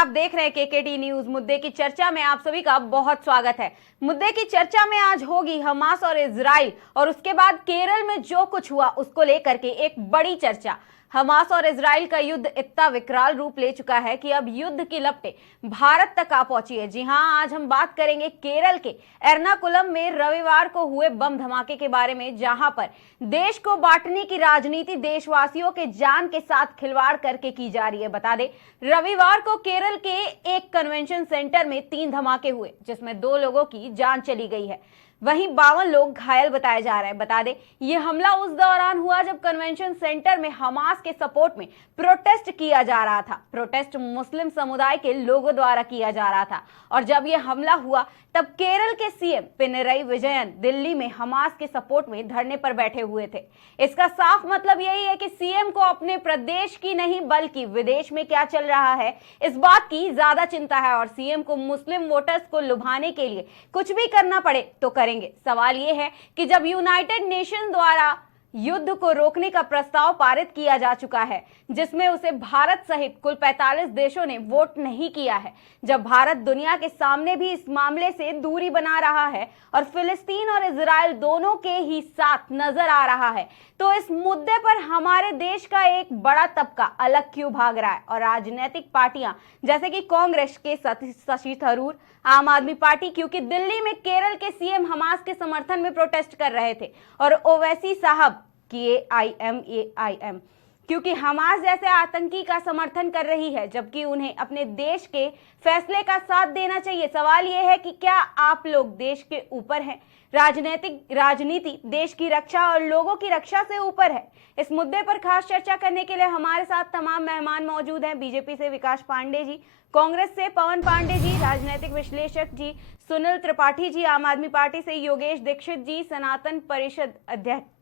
आप देख रहे हैं केकेटी न्यूज। मुद्दे की चर्चा में आप सभी का बहुत स्वागत है। मुद्दे की चर्चा में आज होगी हमास और इजराइल और उसके बाद केरल में जो कुछ हुआ उसको लेकर के एक बड़ी चर्चा। हमास और इजराइल का युद्ध इतना विकराल रूप ले चुका है कि अब युद्ध की लपटें भारत तक आ पहुंची है। जी हां, आज हम बात करेंगे केरल के एर्नाकुलम में रविवार को हुए बम धमाके के बारे में, जहां पर देश को बांटने की राजनीति देशवासियों के जान के साथ खिलवाड़ करके की जा रही है। बता दें, रविवार को केरल के एक कन्वेंशन सेंटर में 3 धमाके हुए, जिसमें 2 लोगों की जान चली गई है, वहीं 52 लोग घायल बताए जा रहे हैं। बता दें, यह हमला उस दौरान हुआ जब कन्वेंशन सेंटर में हमास के सपोर्ट में प्रोटेस्ट किया जा रहा था। प्रोटेस्ट मुस्लिम समुदाय के लोगों द्वारा किया जा रहा था और जब यह हमला हुआ तब केरल के सीएम पिनरई विजयन दिल्ली में हमास के सपोर्ट में धरने पर बैठे हुए थे। इसका साफ मतलब यही है कि सीएम को अपने प्रदेश की नहीं बल्कि विदेश में क्या चल रहा है इस बात की ज्यादा चिंता है और सीएम को मुस्लिम वोटर्स को लुभाने के लिए कुछ भी करना पड़े तो करेंगे। सवाल यह है कि जब यूनाइटेड नेशन द्वारा युद्ध को रोकने का प्रस्ताव पारित किया जा चुका है, जिसमें उसे भारत सहित कुल 45 देशों ने वोट नहीं किया है, जब भारत दुनिया के सामने भी इस मामले से दूरी बना रहा है और फिलिस्तीन और इजराइल दोनों के ही साथ नजर आ रहा है, तो इस मुद्दे पर हमारे देश का एक बड़ा तबका अलग क्यों भाग रहा है और राजनीतिक पार्टियां जैसे कि कांग्रेस के शशि थरूर, आम आदमी पार्टी, क्योंकि दिल्ली में केरल के सीएम हमास के समर्थन में प्रोटेस्ट कर रहे थे, और ओवैसी साहब की एआईएम क्योंकि हमास जैसे आतंकी का समर्थन कर रही है, जबकि उन्हें अपने देश के फैसले का साथ देना चाहिए। सवाल यह है कि क्या आप लोग देश के ऊपर हैं? राजनीति देश की रक्षा और लोगों की रक्षा से ऊपर है। इस मुद्दे पर खास चर्चा करने के लिए हमारे साथ तमाम मेहमान मौजूद हैं। बीजेपी से विकास पांडे जी, कांग्रेस से पवन पांडे जी, राजनीतिक विश्लेषक जी सुनील त्रिपाठी जी, आम आदमी पार्टी से योगेश दीक्षित जी, सनातन परिषद अध्यक्ष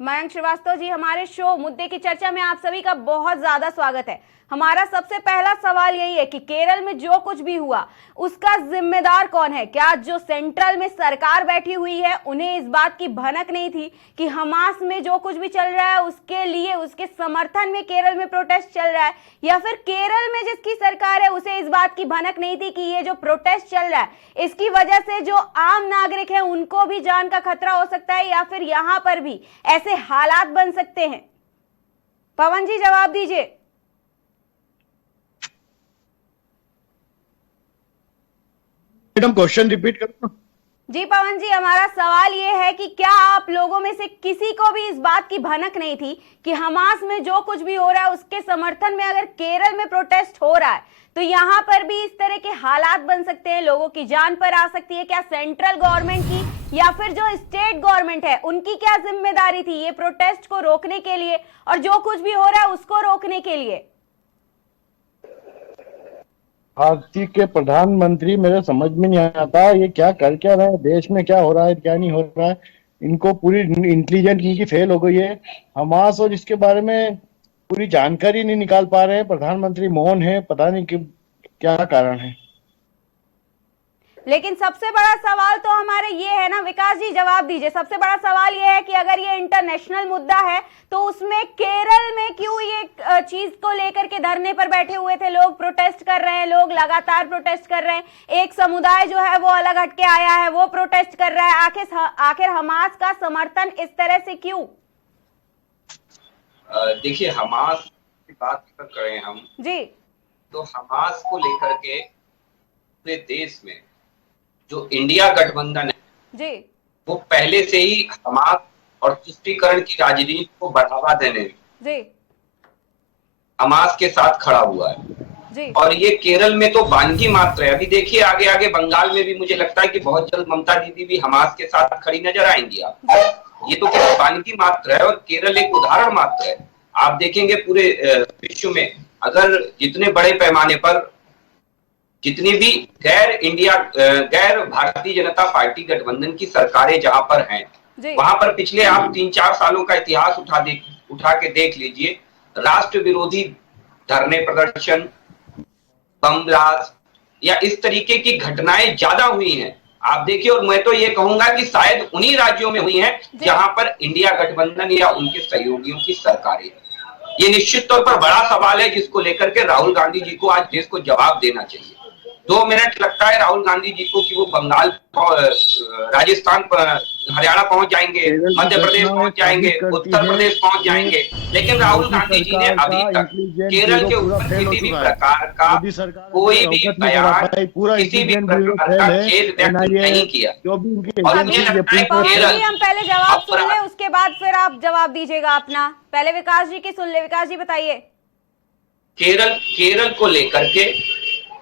मयंक श्रीवास्तव जी। हमारे शो मुद्दे की चर्चा में आप सभी का बहुत ज्यादा स्वागत है। हमारा सबसे पहला सवाल यही है कि केरल में जो कुछ भी हुआ उसका जिम्मेदार कौन है? क्या जो सेंट्रल में सरकार बैठी हुई है उन्हें इस बात की भनक नहीं थी कि हमास में जो कुछ भी चल रहा है उसके लिए, उसके समर्थन में केरल में प्रोटेस्ट चल रहा है, या फिर केरल में जिसकी सरकार है उसे इस बात की भनक नहीं थी कि ये जो प्रोटेस्ट चल रहा है इसकी वजह से जो आम नागरिक है उनको भी जान का खतरा हो सकता है, या फिर यहाँ पर भी ऐसे हालात बन सकते हैं? पवन जी जवाब दीजिए। मैडम क्वेश्चन रिपीट करो। जी पवन जी, हमारा सवाल ये है कि क्या आप लोगों में से किसी को भी इस बात की भनक नहीं थी कि हमास में जो कुछ भी हो रहा है उसके समर्थन में अगर केरल में प्रोटेस्ट हो रहा है तो यहाँ पर भी इस तरह के हालात बन सकते हैं, लोगों की जान पर आ सकती है? क्या सेंट्रल गवर्नमेंट की या फिर जो स्टेट गवर्नमेंट है उनकी क्या जिम्मेदारी थी ये प्रोटेस्ट को रोकने के लिए और जो कुछ भी हो रहा है उसको रोकने के लिए? भारतीय के प्रधानमंत्री, मेरे समझ में नहीं आता ये क्या कर क्या रहा है, देश में क्या हो रहा है क्या नहीं हो रहा है। इनको पूरी इंटेलिजेंस इनकी फेल हो गई है। हमास और इसके बारे में पूरी जानकारी नहीं निकाल पा रहे हैं। प्रधानमंत्री मौन है, पता नहीं क्या कारण है। लेकिन सबसे बड़ा सवाल तो हमारे ये है ना, विकास जी जवाब दीजिए। सबसे बड़ा सवाल ये है कि अगर ये इंटरनेशनल मुद्दा है तो उसमें केरल में क्यों ये चीज को लेकर के धरने पर बैठे हुए थे लोग? प्रोटेस्ट कर रहे हैं लोग, लगातार प्रोटेस्ट कर रहे हैं। एक समुदाय जो है वो अलग हटके आया है, वो प्रोटेस्ट कर रहा है। आखिर हमास का समर्थन इस तरह से क्यों? देखिए, हमास की बात करें हम जी, तो हमास को लेकर के पूरे देश में जो इंडिया गठबंधन है जी, वो पहले से ही हमास और तुष्टीकरण की राजनीति को बढ़ावा देने जी, हमास के साथ खड़ा हुआ है जी। और ये केरल में तो वानगी मात्र है। अभी देखिए आगे आगे बंगाल में भी मुझे लगता है कि बहुत जल्द ममता दीदी भी हमास के साथ खड़ी नजर आएंगी। आप ये तो केवल वानगी मात्र है और केरल एक उदाहरण मात्र है। आप देखेंगे पूरे विश्व में अगर जितने बड़े पैमाने पर जितनी भी गैर भारतीय जनता पार्टी गठबंधन की सरकारें जहां पर हैं, वहां पर पिछले आप 3-4 सालों का इतिहास उठा के देख लीजिए। राष्ट्र विरोधी धरने प्रदर्शन, बम ब्लास्ट या इस तरीके की घटनाएं ज्यादा हुई हैं। आप देखिए, और मैं तो ये कहूंगा कि शायद उन्हीं राज्यों में हुई हैं जहां पर इंडिया गठबंधन या उनके सहयोगियों की सरकारें। ये निश्चित तौर पर बड़ा सवाल है जिसको लेकर के राहुल गांधी जी को आज देश को जवाब देना चाहिए। 2 मिनट लगता है राहुल गांधी जी को कि वो बंगाल, राजस्थान, हरियाणा पहुंच जाएंगे, मध्य प्रदेश पहुंच जाएंगे, उत्तर प्रदेश पहुंच जाएंगे, लेकिन राहुल गांधी जी ने अभी तक केरल के ऊपर किसी भी प्रकार का कोई भी बयान, किसी भी प्रकार का खेद व्यक्त नहीं किया। और मुझे लगता है केरल, हम पहले जवाब सुन ले, उसके बाद फिर आप जवाब दीजिएगा अपना। पहले विकास जी की सुन ले। विकास जी बताइए। केरल को लेकर के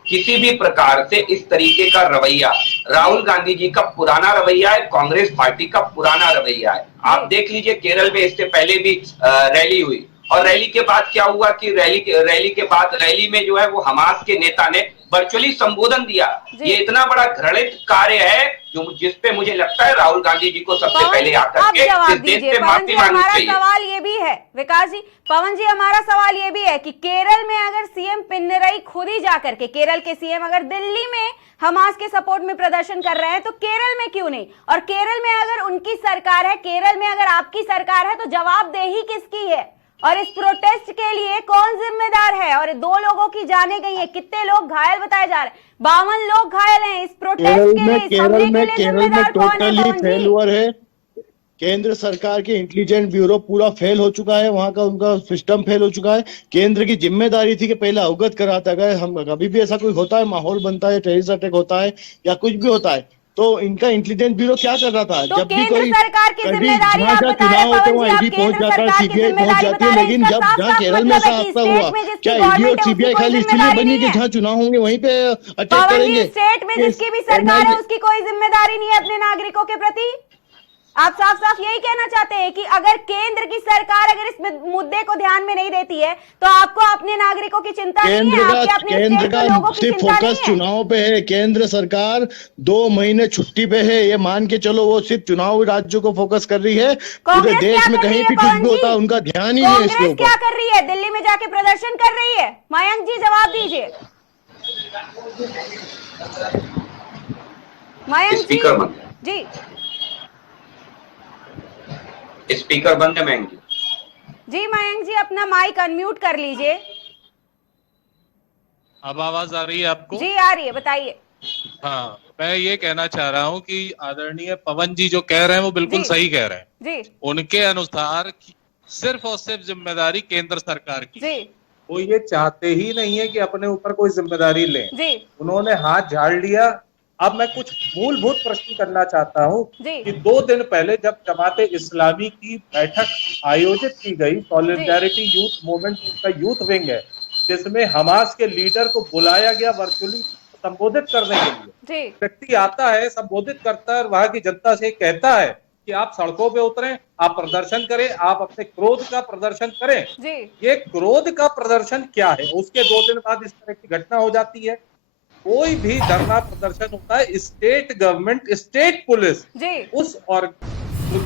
किसी भी प्रकार से इस तरीके का रवैया राहुल गांधी जी का पुराना रवैया है, कांग्रेस पार्टी का पुराना रवैया है। आप देख लीजिए केरल में इससे पहले भी रैली हुई, और रैली के बाद क्या हुआ कि रैली में जो है वो हमास के नेता ने वर्चुअली संबोधन दिया। ये इतना बड़ा घृणित कार्य है जो जिसपे मुझे लगता है राहुल गांधी जी को सबसे पहले आकर के इस देश पे माफी मांगनी चाहिए। सवाल ये भी है विकास जी, पवन जी, हमारा सवाल ये भी है कि केरल में अगर सीएम पिनरई खुद ही जाकर के, केरल के सीएम अगर दिल्ली में हमास के सपोर्ट में प्रदर्शन कर रहे हैं तो केरल में क्यों नहीं? और केरल में अगर उनकी सरकार है, केरल में अगर आपकी सरकार है, तो जवाबदेही किसकी है? और इस प्रोटेस्ट के लिए कौन जिम्मेदार है? और 2 लोगों की जाने गई है, कितने लोग घायल बताए जा रहे हैं? 52 लोग घायल हैं इस प्रोटेस्ट के लिए। केरल में टोटली फेलुअर है। केंद्र सरकार के इंटेलिजेंस ब्यूरो पूरा फेल हो चुका है, वहां का उनका सिस्टम फेल हो चुका है। केंद्र की जिम्मेदारी थी कि पहले अवगत कराता, अगर हम कभी भी ऐसा कोई होता है, माहौल बनता है, टेररिस्ट अटैक होता है या कुछ भी होता है, तो इनका इंटेलिजेंस ब्यूरो क्या कर रहा था? तो जब भी कोई सरकार की जिम्मेदारी आप बता रहे चुनाव होते हैं वहाँ ईडी पहुंच जाता है, सीबीआई पहुंच जाती है, लेकिन जहाँ केरल में ऐसा हादसा हुआ, क्या ईडी और सीबीआई खाली इसलिए बनी कि जहाँ चुनाव होंगे वहीं पे अटैक करेंगे? स्टेट में जिसकी भी सरकार है उसकी कोई जिम्मेदारी नहीं है अपने नागरिकों के प्रति? आप साफ साफ यही कहना चाहते हैं कि अगर केंद्र की सरकार अगर इस मुद्दे को ध्यान में नहीं देती है तो आपको अपने नागरिकों की चिंता नहीं है? केंद्र का सिर्फ फोकस चुनाव पे है। केंद्र सरकार 2 महीने छुट्टी पे है, ये मान के चलो। वो सिर्फ चुनाव राज्यों को फोकस कर रही है, पूरे देश में कहीं भी कुछ भी होता है उनका ध्यान ही नहीं है इसके ऊपर। क्या कर रही है? दिल्ली में जाके प्रदर्शन कर रही है? मयंक जी जवाब दीजिए। मयंक जी स्पीकर बंद है मयंक जी। मयंक जी अपना माइक अनम्यूट कर लीजिए। अब आवाज आ रही है आपको? जी आ रही है, बताइए। हाँ, मैं ये कहना चाह रहा हूँ कि आदरणीय पवन जी जो कह रहे हैं वो बिल्कुल सही कह रहे हैं जी। उनके अनुसार सिर्फ और सिर्फ जिम्मेदारी केंद्र सरकार की जी। वो ये चाहते ही नहीं है कि अपने ऊपर कोई जिम्मेदारी लें जी। उन्होंने हाथ झाड़ लिया। अब मैं कुछ मूलभूत प्रश्न करना चाहता हूँ कि 2 दिन पहले जब जमाते इस्लामी की बैठक आयोजित की गई, सॉलिडारिटी यूथ मूवमेंट का यूथ विंग है, जिसमें हमास के लीडर को बुलाया गया वर्चुअली संबोधित करने के लिए। व्यक्ति आता है, संबोधित करता है और वहां की जनता से कहता है कि आप सड़कों पे उतरें, आप प्रदर्शन करें, आप अपने क्रोध का प्रदर्शन करें। ये क्रोध का प्रदर्शन क्या है? उसके 2 दिन बाद इस तरह की घटना हो जाती है। कोई भी धरना प्रदर्शन होता है, स्टेट गवर्नमेंट, स्टेट पुलिस उस और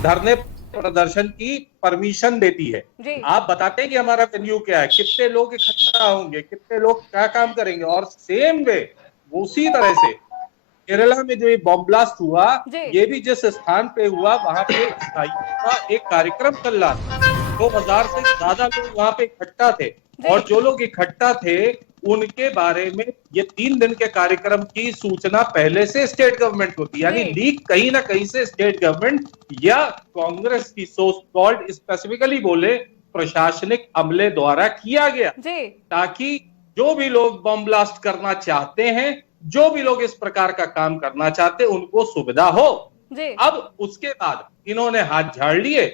धरने प्रदर्शन की परमिशन देती है। आप बताते हैं कि हमारा वेन्यू क्या है, कितने लोग इकट्ठा होंगे, कितने लोग क्या काम करेंगे। और सेम वे उसी तरह से केरला में जो ये बॉम्ब ब्लास्ट हुआ, ये भी जिस स्थान पे हुआ वहां पे एक कार्यक्रम चल रहा था। 2000 से ज्यादा लोग वहां पे इकट्ठा थे, और जो लोग इकट्ठा थे उनके बारे में ये 3 दिन के कार्यक्रम की सूचना पहले से स्टेट गवर्नमेंट को थी। यानी लीक कहीं ना कहीं से स्टेट गवर्नमेंट या कांग्रेस की सो कॉल्ड स्पेसिफिकली बोले प्रशासनिक अमले द्वारा किया गया, ताकि जो भी लोग बम ब्लास्ट करना चाहते हैं, जो भी लोग इस प्रकार का काम करना चाहते हैं, उनको सुविधा हो। अब उसके बाद इन्होंने हाथ झाड़ लिए,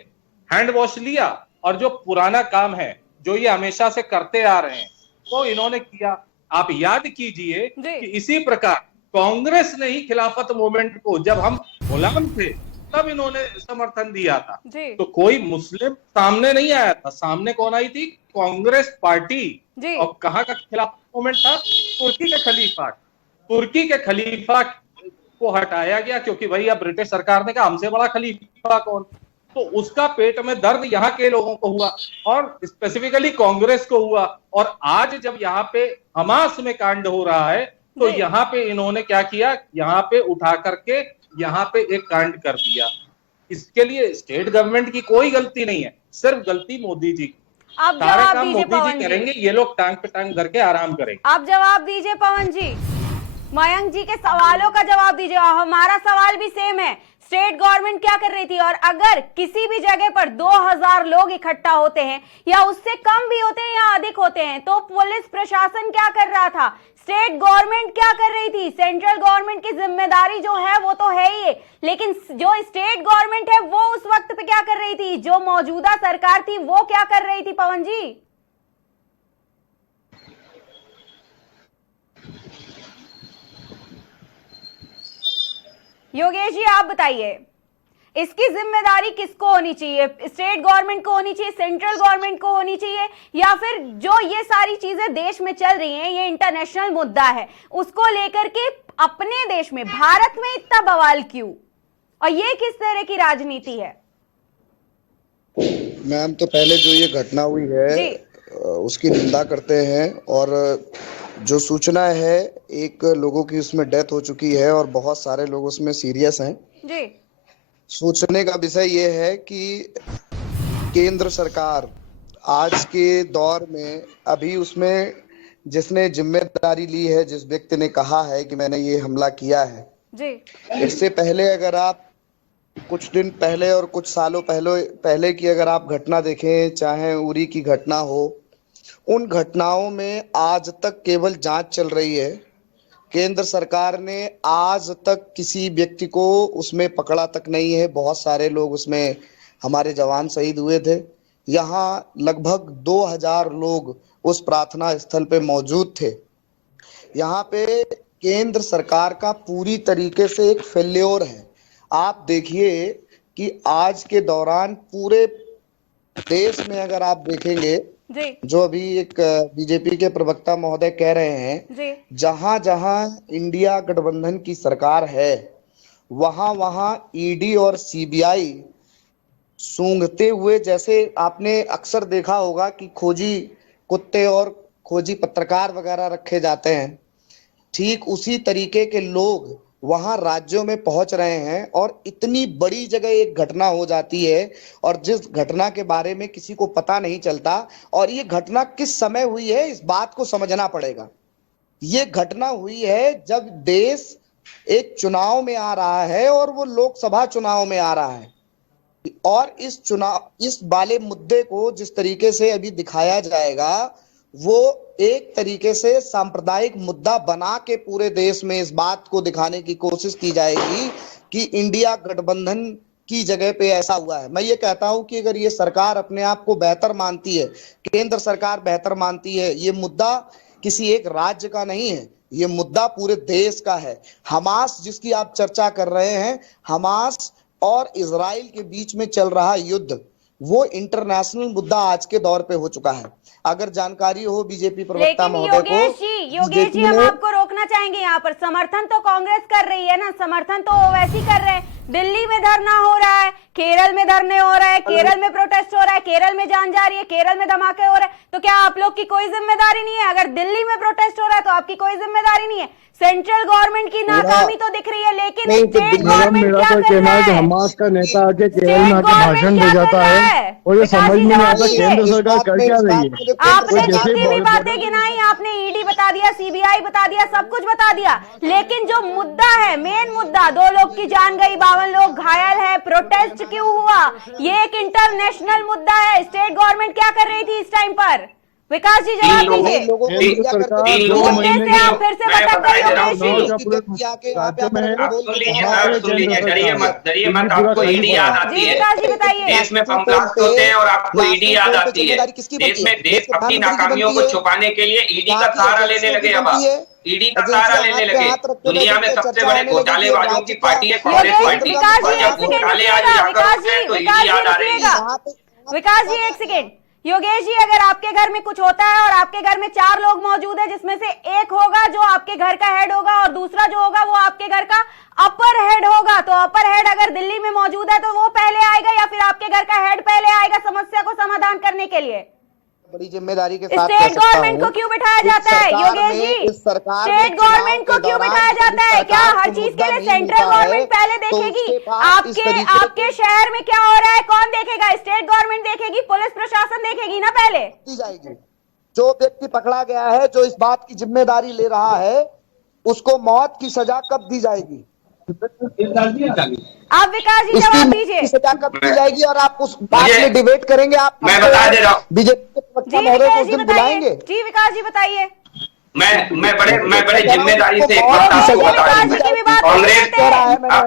हैंड वॉश लिया, और जो पुराना काम है जो ये हमेशा से करते आ रहे हैं वो इन्होंने किया। आप याद कीजिए कि इसी प्रकार कांग्रेस ने ही खिलाफत मूवमेंट को, जब हम गुलाम थे तब इन्होंने समर्थन दिया था, तो कोई मुस्लिम सामने नहीं आया था। सामने कौन आई थी? कांग्रेस पार्टी। और कहाँ का खिलाफत मूवमेंट था? तुर्की के खलीफा। तुर्की के खलीफा को हटाया गया क्योंकि भाई अब ब्रिटिश सरकार ने कहा हमसे बड़ा खलीफा कौन। तो उसका पेट में दर्द यहाँ के लोगों को हुआ और स्पेसिफिकली कांग्रेस को हुआ। और आज जब यहाँ पे हमास में कांड हो रहा है तो यहाँ पे इन्होंने क्या किया, यहाँ पे उठा करके यहाँ पे एक कांड कर दिया। इसके लिए स्टेट गवर्नमेंट की कोई गलती नहीं है, सिर्फ गलती मोदी जी। आप सारे जवाब काम दीजिए मोदी पवन जी जी, करेंगे, ये लोग टांग पे टांग धर के आराम करेंगे। आप जवाब दीजिए पवन जी, मयंक जी के सवालों का जवाब दीजिए। हमारा सवाल भी सेम है, स्टेट गवर्नमेंट क्या कर रही थी? और अगर किसी भी जगह पर 2000 लोग इकट्ठा होते हैं या उससे कम भी होते हैं या अधिक होते हैं, तो पुलिस प्रशासन क्या कर रहा था? स्टेट गवर्नमेंट क्या कर रही थी? सेंट्रल गवर्नमेंट की जिम्मेदारी जो है वो तो है ही, लेकिन जो स्टेट गवर्नमेंट है वो उस वक्त पे क्या कर रही थी? जो मौजूदा सरकार थी वो क्या कर रही थी पवन जी? योगेश जी आप बताइए, इसकी जिम्मेदारी किसको होनी चाहिए? स्टेट गवर्नमेंट को होनी चाहिए, सेंट्रल गवर्नमेंट को होनी चाहिए, या फिर जो ये सारी चीजें देश में चल रही हैं, ये इंटरनेशनल मुद्दा है, उसको लेकर के अपने देश में, भारत में इतना बवाल क्यों? और ये किस तरह की राजनीति है? मैम, तो पहले जो ये घटना हुई है उसकी निंदा करते हैं, और जो सूचना है एक लोगों की उसमें डेथ हो चुकी है और बहुत सारे लोग उसमें सीरियस हैं जी। सोचने का विषय ये है कि केंद्र सरकार आज के दौर में अभी उसमें जिसने जिम्मेदारी ली है, जिस व्यक्ति ने कहा है कि मैंने ये हमला किया है जी, इससे पहले अगर आप कुछ दिन पहले और कुछ सालों पहले की अगर आप घटना देखें, चाहे उरी की घटना हो, उन घटनाओं में आज तक केवल जांच चल रही है। केंद्र सरकार ने आज तक किसी व्यक्ति को उसमें पकड़ा तक नहीं है। बहुत सारे लोग उसमें, हमारे जवान शहीद हुए थे। यहाँ लगभग 2000 लोग उस प्रार्थना स्थल पे मौजूद थे। यहाँ पे केंद्र सरकार का पूरी तरीके से एक फेल्योर है। आप देखिए कि आज के दौरान पूरे देश में अगर आप देखेंगे जी, जो अभी एक बीजेपी के प्रवक्ता महोदय कह रहे हैं जी, जहां जहां इंडिया गठबंधन की सरकार है वहां वहां ईडी और सीबीआई सूंघते हुए, जैसे आपने अक्सर देखा होगा कि खोजी कुत्ते और खोजी पत्रकार वगैरह रखे जाते हैं, ठीक उसी तरीके के लोग वहां राज्यों में पहुंच रहे हैं। और इतनी बड़ी जगह एक घटना हो जाती है और जिस घटना के बारे में किसी को पता नहीं चलता, और ये घटना किस समय हुई है इस बात को समझना पड़ेगा। ये घटना हुई है जब देश एक चुनाव में आ रहा है और वो लोकसभा चुनाव में आ रहा है, और इस वाले मुद्दे को जिस तरीके से अभी दिखाया जाएगा वो एक तरीके से सांप्रदायिक मुद्दा बना के पूरे देश में इस बात को दिखाने की कोशिश की जाएगी कि इंडिया गठबंधन की जगह पे ऐसा हुआ है। मैं ये कहता हूं कि अगर ये सरकार अपने आप को बेहतर मानती है, केंद्र सरकार बेहतर मानती है, ये मुद्दा किसी एक राज्य का नहीं है, ये मुद्दा पूरे देश का है। हमास जिसकी आप चर्चा कर रहे हैं, हमास और इजराइल के बीच में चल रहा युद्ध वो इंटरनेशनल मुद्दा आज के दौर पे हो चुका है। अगर जानकारी हो बीजेपी प्रवक्ता महोदय को, योगेश जी हम आपको रोकना चाहेंगे यहाँ पर। समर्थन तो कांग्रेस कर रही है ना, समर्थन तो ओवैसी कर रहे हैं। दिल्ली में धरना हो रहा है, केरल में धरने हो रहा है, केरल में प्रोटेस्ट हो रहा है, केरल में जान जा रही है, केरल में धमाके हो रहे हैं, तो क्या आप लोग की कोई जिम्मेदारी नहीं है? अगर दिल्ली में प्रोटेस्ट हो रहा है तो आपकी कोई जिम्मेदारी नहीं है? सेंट्रल गवर्नमेंट की नाकामी तो दिख रही है, लेकिन स्टेट गवर्नमेंट क्या कर रहा है? हमास का नेता आके केरल में आके भाषण दे जाता है और ये समझ में नहीं आता केंद्र सरकार कर क्या रही है। आपने जितनी भी बातें गिनाई, आपने ईडी बता दिया, सीबीआई बता दिया, सब कुछ बता दिया, लेकिन जो मुद्दा है, मेन मुद्दा, 2 लोग की जान गई, 52 लोग घायल है, प्रोटेस्ट क्यों हुआ, ये एक इंटरनेशनल मुद्दा है। स्टेट गवर्नमेंट क्या कर रही थी इस टाइम पर? विकास जी जवाब दीजिए। आप फिर से भटक गए योगेश जी। मत, आपको ईडी याद आती है, देश में बम ब्लास्ट होते हैं और आपको ईडी याद आती है। देश अपनी नाकामियों को छुपाने के लिए ईडी का सहारा लेने लगे। अब ईडी का सहारा लेने लगे। दुनिया में सबसे बड़े घोटालेबाजों की पार्टी है कांग्रेस पार्टी, और जब घोटाले आज उजागर होते हैं तो ईडी याद आ रही है। विकास जी एक सेकेंड। योगेश जी, अगर आपके घर में कुछ होता है और आपके घर में 4 लोग मौजूद है, जिसमें से एक होगा जो आपके घर का हेड होगा और दूसरा जो होगा वो आपके घर का अपर हेड होगा, तो अपर हेड अगर दिल्ली में मौजूद है तो वो पहले आएगा या फिर आपके घर का हेड पहले आएगा समस्या को समाधान करने के लिए? बड़ी जिम्मेदारी के साथ स्टेट गवर्नमेंट को क्यों बिठाया जाता है योगेश जी? स्टेट गवर्नमेंट को क्यों बिठाया जाता है? क्या हर चीज के लिए सेंट्रल गवर्नमेंट पहले देखेगी? आपके शहर में क्या हो रहा है कौन देखेगा? स्टेट गवर्नमेंट देखेगी, पुलिस प्रशासन देखेगी ना पहले। दी जाएगी। जो व्यक्ति पकड़ा गया है, जो इस बात की जिम्मेदारी ले रहा है, उसको मौत की सजा कब दी जाएगी? आप विकास जी जवाब दीजिए। सजा कब दी जाएगी और आप उस बात में डिबेट करेंगे? आप मैं बता दे रहा हूँ। बीजेपी के प्रवक्ता महोदय को उस दिन बुलाएंगे। जी विकास जी बताइए। मैं बड़े जिम्मेदारी से एक बात आपको बता दूं। कांग्रेस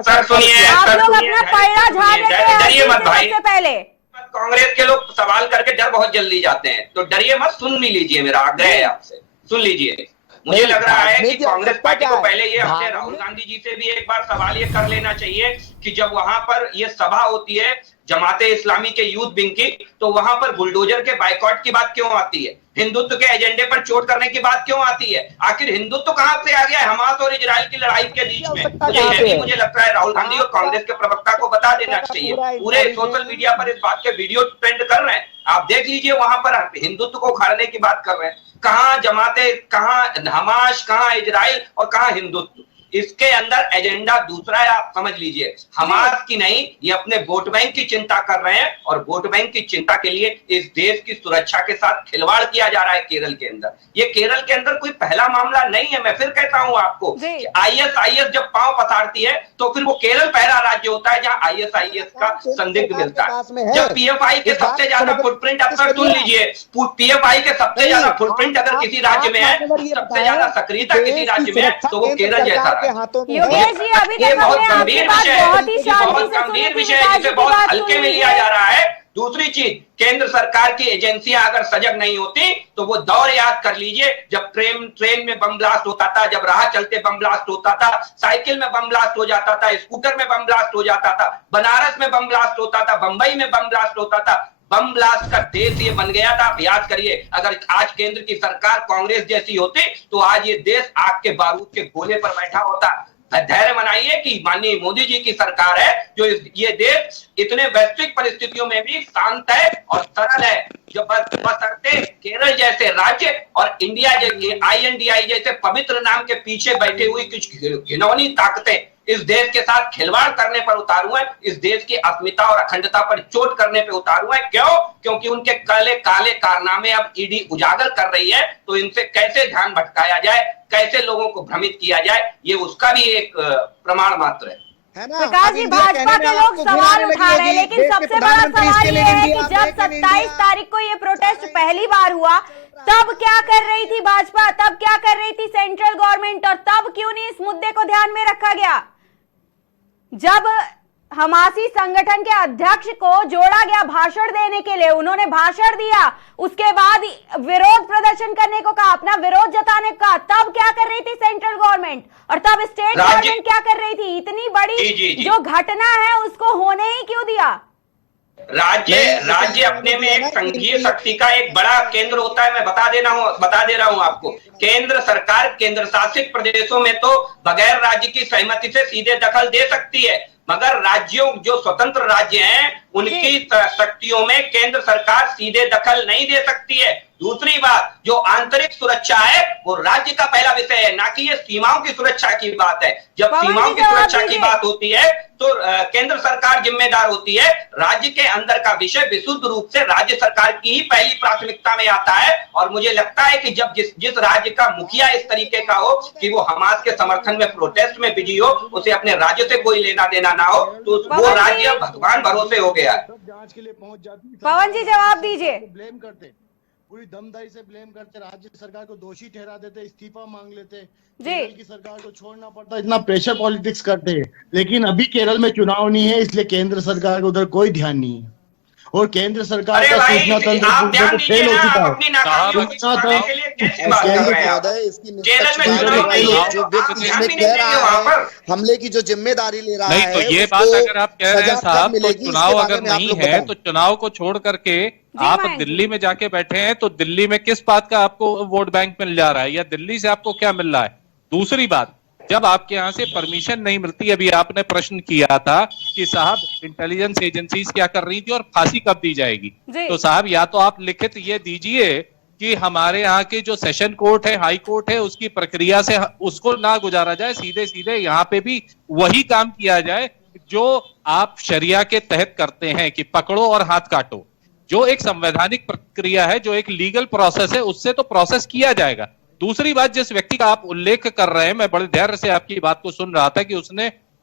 सर सुनिए, आप लोग अपना पैड़ा झाड़ देते हैं डरिए मत भाई। पहले कांग्रेस के लोग सवाल करके डर बहुत जल्दी जाते हैं, तो डरिए मत, सुन भी लीजिए, मेरा आग्रह है आपसे, सुन लीजिए। मुझे लग रहा है कि कांग्रेस पार्टी को पहले ये अपने राहुल गांधी जी से भी एक बार सवाल ये कर लेना चाहिए कि जब वहां पर ये सभा होती है जमाते इस्लामी के यूथ विंग की, तो वहां पर बुलडोजर के बाइकॉट की बात क्यों आती है? हिंदुत्व के एजेंडे पर चोट करने की बात क्यों आती है? आखिर हिंदुत्व कहां से आ गया है हमास और इजराइल की लड़ाई के बीच में? मुझे लगता है राहुल गांधी और कांग्रेस के प्रवक्ता को बता देना चाहिए। पूरे सोशल मीडिया पर इस बात के वीडियो ट्रेंड कर रहे हैं, आप देख लीजिए, वहां पर हिंदुत्व को उखाड़ने की बात कर रहे हैं। कहां जमाते, कहां हमास, कहां इजराइल और कहां हिंदुत्व? इसके अंदर एजेंडा दूसरा है, आप समझ लीजिए। हमास की नहीं, ये अपने वोट बैंक की चिंता कर रहे हैं और वोट बैंक की चिंता के लिए इस देश की सुरक्षा के साथ खिलवाड़ किया जा रहा है केरल के अंदर। ये केरल के अंदर कोई पहला मामला नहीं है। मैं फिर कहता हूं आपको, आईएसआईएस जब पांव पसारती है तो फिर वो केरल पहला राज्य होता है जहां आईएसआईएस का संदिग्ध मिलता है। जब पीएफआई के सबसे ज्यादा फुटप्रिंट, अक्सर सुन लीजिए, पीएफआई के सबसे ज्यादा फुटप्रिंट अगर किसी राज्य में है, सबसे ज्यादा सक्रियता किसी राज्य में है, तो वो केरल जैसा योगेश जी अभी तक बहुत हमने आपकी गंभीर बात विषय है, बहुत ही शांति से गंभीर सुनी विषय है जिसे बहुत हल्के में लिया जा रहा है। दूसरी चीज, केंद्र सरकार की एजेंसियां अगर सजग नहीं होती तो वो दौर याद कर लीजिए जब ट्रेन में बम ब्लास्ट होता था, जब राह चलते बम ब्लास्ट होता था, साइकिल में बम ब्लास्ट हो जाता था, स्कूटर में बम ब्लास्ट हो जाता था, बनारस में बम ब्लास्ट होता था, बंबई में बम ब्लास्ट होता था। बम ब्लास्ट का देश ये बन गया था। आप याद करिए, अगर आज केंद्र की सरकार कांग्रेस जैसी होती तो आज ये देश आग के बारूद के गोले पर बैठा होता। धैर्य मनाइए कि माननीय मोदी जी की सरकार है जो ये देश इतने वैश्विक परिस्थितियों में भी शांत है और सरल है। जो बशर्ते केरल जैसे राज्य और इंडिया जैसे INDI जैसे पवित्र नाम के पीछे बैठे हुई कुछ घिनौनी ताकतें इस देश के साथ खिलवाड़ करने पर उतारू है, इस देश की अस्मिता और अखंडता पर चोट करने पर उतारू है। क्यों? क्योंकि उनके काले काले कारनामे अब ईडी उजागर कर रही है, तो इनसे कैसे ध्यान भटकाया जाए, कैसे लोगों को भ्रमित किया जाए, ये उसका भी एक प्रमाण मात्र है। प्रकाश जी, भाजपा के लोग सवाल उठा रहे हैं, लेकिन सबसे बड़ा सवाल ये है कि जब 27 तारीख को ये प्रोटेस्ट पहली बार हुआ तब क्या कर रही थी भाजपा, तब क्या कर रही थी सेंट्रल गवर्नमेंट, और तब क्यों नहीं इस मुद्दे को ध्यान में रखा गया? जब हमासी संगठन के अध्यक्ष को जोड़ा गया भाषण देने के लिए, उन्होंने भाषण दिया, उसके बाद विरोध प्रदर्शन करने को कहा, अपना विरोध जताने को कहा, तब क्या कर रही थी सेंट्रल गवर्नमेंट और तब स्टेट गवर्नमेंट क्या कर रही थी? इतनी बड़ी जो घटना है उसको होने ही क्यों दिया? राज्य अपने में एक संघीय शक्ति का एक बड़ा केंद्र होता है। मैं बता दे रहा हूं आपको, केंद्र सरकार केंद्र शासित प्रदेशों में तो बगैर राज्य की सहमति से सीधे दखल दे सकती है, मगर राज्यों जो स्वतंत्र राज्य हैं उनकी शक्तियों में केंद्र सरकार सीधे दखल नहीं दे सकती है। दूसरी बात, जो आंतरिक सुरक्षा है वो राज्य का पहला विषय है, ना कि ये सीमाओं की सुरक्षा की बात है। जब सीमाओं की सुरक्षा की बात होती है तो केंद्र सरकार जिम्मेदार होती है। राज्य के अंदर का विषय विशुद्ध रूप से राज्य सरकार की ही पहली प्राथमिकता में आता है। और मुझे लगता है कि जब जिस राज्य का मुखिया इस तरीके का हो कि वो हमास के समर्थन में प्रोटेस्ट में बिजी हो, उसे अपने राज्य से कोई लेना देना ना हो, तो वो राज्य भगवान भरोसे हो गया है। जांच के लिए पहुंच जाती है। पवन जी जवाब दीजिए। ब्लेम करते, पूरी दमदाई से ब्लेम करते, राज्य सरकार को दोषी ठहरा देते, इस्तीफा मांग लेते, केरल की सरकार को छोड़ना पड़ता, इतना प्रेशर पॉलिटिक्स करते हैं। लेकिन अभी केरल में चुनाव नहीं है, इसलिए केंद्र सरकार को उधर कोई ध्यान नहीं है और केंद्र सरकार का सूचना तंत्र फेल हो चुका है। हमले की जो जिम्मेदारी ले रहा है, नहीं तो ये बात अगर आप कह रहे हैं साहब, तो चुनाव अगर नहीं है तो चुनाव को छोड़ करके आप दिल्ली में जाके बैठे हैं, तो दिल्ली में किस बात का आपको वोट बैंक मिल जा रहा है या दिल्ली से आपको क्या मिल रहा है? दूसरी बात, जब आपके यहाँ से परमिशन नहीं मिलती। अभी आपने प्रश्न किया था कि साहब इंटेलिजेंस एजेंसीज क्या कर रही थी और फांसी कब दी जाएगी, तो साहब या तो आप लिखित ये दीजिए कि हमारे यहाँ की जो सेशन कोर्ट है, हाई कोर्ट है, उसकी प्रक्रिया से उसको ना गुजारा जाए, सीधे सीधे यहाँ पे भी वही काम किया जाए जो आप शरिया के तहत करते हैं कि पकड़ो और हाथ काटो। जो एक संवैधानिक प्रक्रिया है, जो एक लीगल प्रोसेस है, उससे तो प्रोसेस किया जाएगा। दूसरी बात, जिस व्यक्ति का आप उल्लेख कर रहे हैं, मैं बड़े धैर्य से आपकी बात को सुन रहा था कि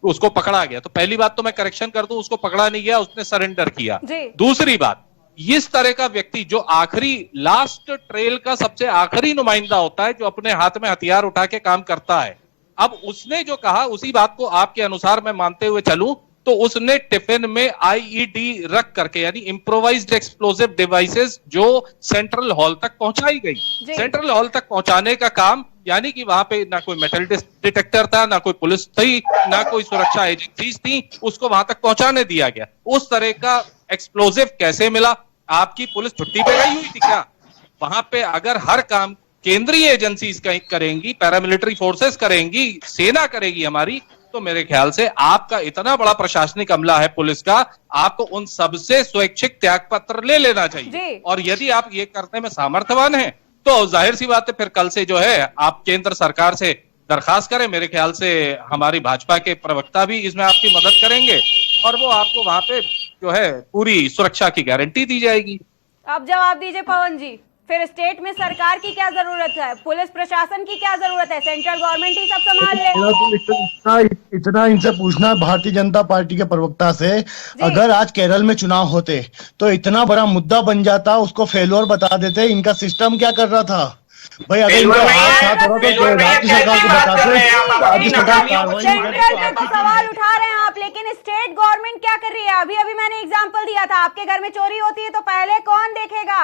उसको पकड़ा गया, तो पहली बात तो मैं करेक्शन कर दूं, उसको पकड़ा नहीं गया, उसने सरेंडर किया। दूसरी बात, इस तरह का व्यक्ति जो आखिरी लास्ट ट्रेल का सबसे आखिरी नुमाइंदा होता है, जो अपने हाथ में हथियार उठा के काम करता है, अब उसने जो कहा उसी बात को आपके अनुसार मैं मानते हुए चलूं तो उसने टिफिन में आईईडी रख करके, यानी इम्प्रोवाइज्ड एक्सप्लोसिव डिवाइसेस, जो सेंट्रल हॉल तक पहुंचाई गई। सेंट्रल हॉल तक पहुंचाने का काम, यानी कि वहां पे ना कोई मेटल डिटेक्टर था, ना कोई पुलिस थी, ना कोई सुरक्षा एजेंसीज थी, उसको वहां तक पहुंचाने दिया गया। उस तरह का एक्सप्लोसिव कैसे मिला? आपकी पुलिस छुट्टी पे गई हुई थी क्या? वहां पे अगर हर काम केंद्रीय एजेंसीज करेंगी, पैरामिलिट्री फोर्सेस करेंगी, सेना करेगी हमारी, तो मेरे ख्याल से आपका इतना बड़ा प्रशासनिक अमला है पुलिस का, आपको उन सबसे स्वैच्छिक त्याग पत्र ले लेना चाहिए। और यदि आप ये करने में सामर्थ्यवान हैं तो जाहिर सी बात है फिर कल से जो है आप केंद्र सरकार से दरखास्त करें। मेरे ख्याल से हमारी भाजपा के प्रवक्ता भी इसमें आपकी मदद करेंगे और वो आपको वहां पे जो है पूरी सुरक्षा की गारंटी दी जाएगी। अब जवाब दीजिए पवन जी, फिर स्टेट में सरकार की क्या जरूरत है, पुलिस प्रशासन की क्या जरूरत है? सेंट्रल गवर्नमेंट ही सब संभाल ले। इतना इनसे पूछना भारतीय जनता पार्टी के प्रवक्ता से, अगर आज केरल में चुनाव होते तो इतना बड़ा मुद्दा बन जाता, उसको फेल्योर बता देते। इनका सिस्टम क्या कर रहा था भाई? अगर इनका हाथ साथ हो रहा तो राज्य सरकार को बताते, राज्य सरकार कार्रवाई। सेंट्रल पे तो सवाल उठा रहे हैं आप, लेकिन स्टेट गवर्नमेंट क्या कर रही है? अभी अभी मैंने एग्जांपल दिया था, आपके घर में चोरी होती है तो पहले कौन देखेगा?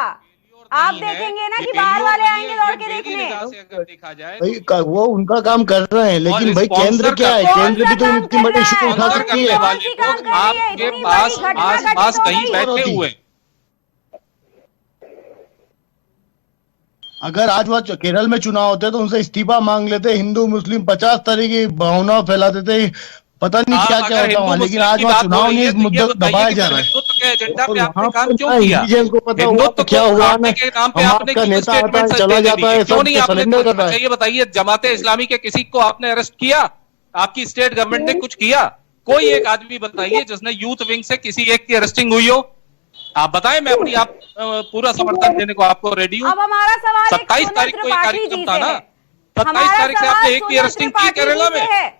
आप देखेंगे ना कि बाहर वाले आएंगे दौड़ के देखने। देखा जाए भाई वो उनका काम कर रहे हैं, लेकिन भाई केंद्र क्या है? केंद्र भी तो इतनी बड़ी इशू उठा सकती है। आपके पास कहीं बैठे हुए, अगर आज वह केरल में चुनाव होते तो उनसे इस्तीफा मांग लेते। हिंदू मुस्लिम 50 तरह की भावना फैला देते, पता नहीं क्या क्या होता वहाँ। लेकिन आज वहाँ चुनाव नहीं, इस मुद्दे को दबाया जा रहा है। इंटेलिजेंस को पता हुआ तो क्या हुआ ना, आपका नेता आता है चला जाता है, सब सरेंडर कर रहा है। ये बताइए, जमाते इस्लामी के किसी को आपने अरेस्ट किया? आपकी स्टेट गवर्नमेंट ने कुछ किया? कोई एक आदमी बताइए जिसने यूथ विंग से किसी एक की अरेस्टिंग हुई हो? आप बताएं, मैं अपनी आप पूरा समर्थन देने को आपको रेडी हूँ। अब हमारा सवाल 27 तारीख को एक कार्यक्रम था ना, 27 तारीख से आपने एक भी अरेस्टिंग की केरला में?